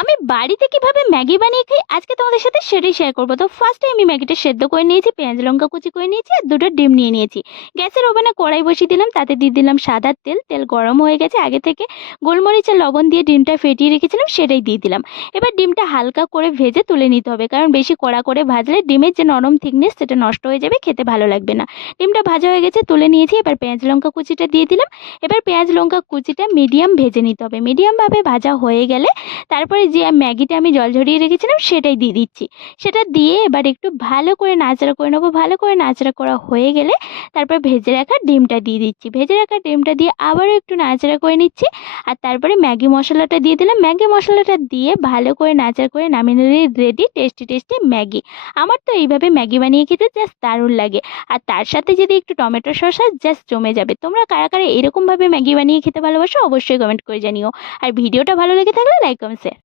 আমি বাড়িতে কীভাবে ম্যাগি বানিয়ে খাই, আজকে তোমাদের সাথে সেটাই শেয়ার করব। তো ফার্স্টে আমি ম্যাগিটা সেদ্ধ করে নিয়েছি, পেঁয়াজ, লঙ্কা কুচি করে নিয়েছি আর দুটো ডিম নিয়ে নিয়েছি। গ্যাসের ওভেনে কড়াই বসিয়ে দিলাম, তাতে দিয়ে দিলাম সাদা তেল তেল গরম হয়ে গেছে। আগে থেকে গোলমরিচ আর লবণ দিয়ে ডিমটা ফেটিয়ে রেখেছিলাম, সেটাই দিয়ে দিলাম। এবার ডিমটা হালকা করে ভেজে তুলে নিতে হবে, কারণ বেশি কড়া করে ভাজলে ডিমের যে নরম থিকনেস সেটা নষ্ট হয়ে যাবে, খেতে ভালো লাগবে না। ডিমটা ভাজা হয়ে গেছে, তুলে নিয়েছি, এবার পেঁয়াজ, লঙ্কা কুচিটা দিয়ে দিলাম। এবার পেঁয়াজ, লঙ্কা কুচিটা মিডিয়াম ভেজে নিতে হবে। মিডিয়ামভাবে ভাজা হয়ে গেলে তারপরে যে ম্যাগিটা আমি জল ঝরিয়ে রেখেছিলাম সেটাই দিয়ে দিচ্ছি। সেটা দিয়ে এবার একটু ভালো করে নাচড়া করে নেব। ভালো করে নাচড়া করা হয়ে গেলে তারপর ভেজে রাখা ডিমটা দিয়ে দিচ্ছি। ভেজে রাখা ডিমটা দিয়ে আবারও একটু নাচড়া করে নিচ্ছি। আর তারপরে ম্যাগি মশলাটা দিয়ে দিলাম। ম্যাগি মশলাটা দিয়ে ভালো করে নাচড়া করে নামিয়ে নিলে রেডি, টেস্টি টেস্টি ম্যাগি। আমার তো এইভাবে ম্যাগি বানিয়ে খেতে জাস্ট দারুণ লাগে। আর তার সাথে যদি একটু টমেটো সসা জাস্ট জমে যাবে। তোমরা কারা কারা এরকমভাবে ম্যাগি বানিয়ে খেতে ভালোবাসো অবশ্যই কমেন্ট করে জানিও। আর ভিডিওটা ভালো লেগে থাকলে লাইক, কমেন্ট শেয়ার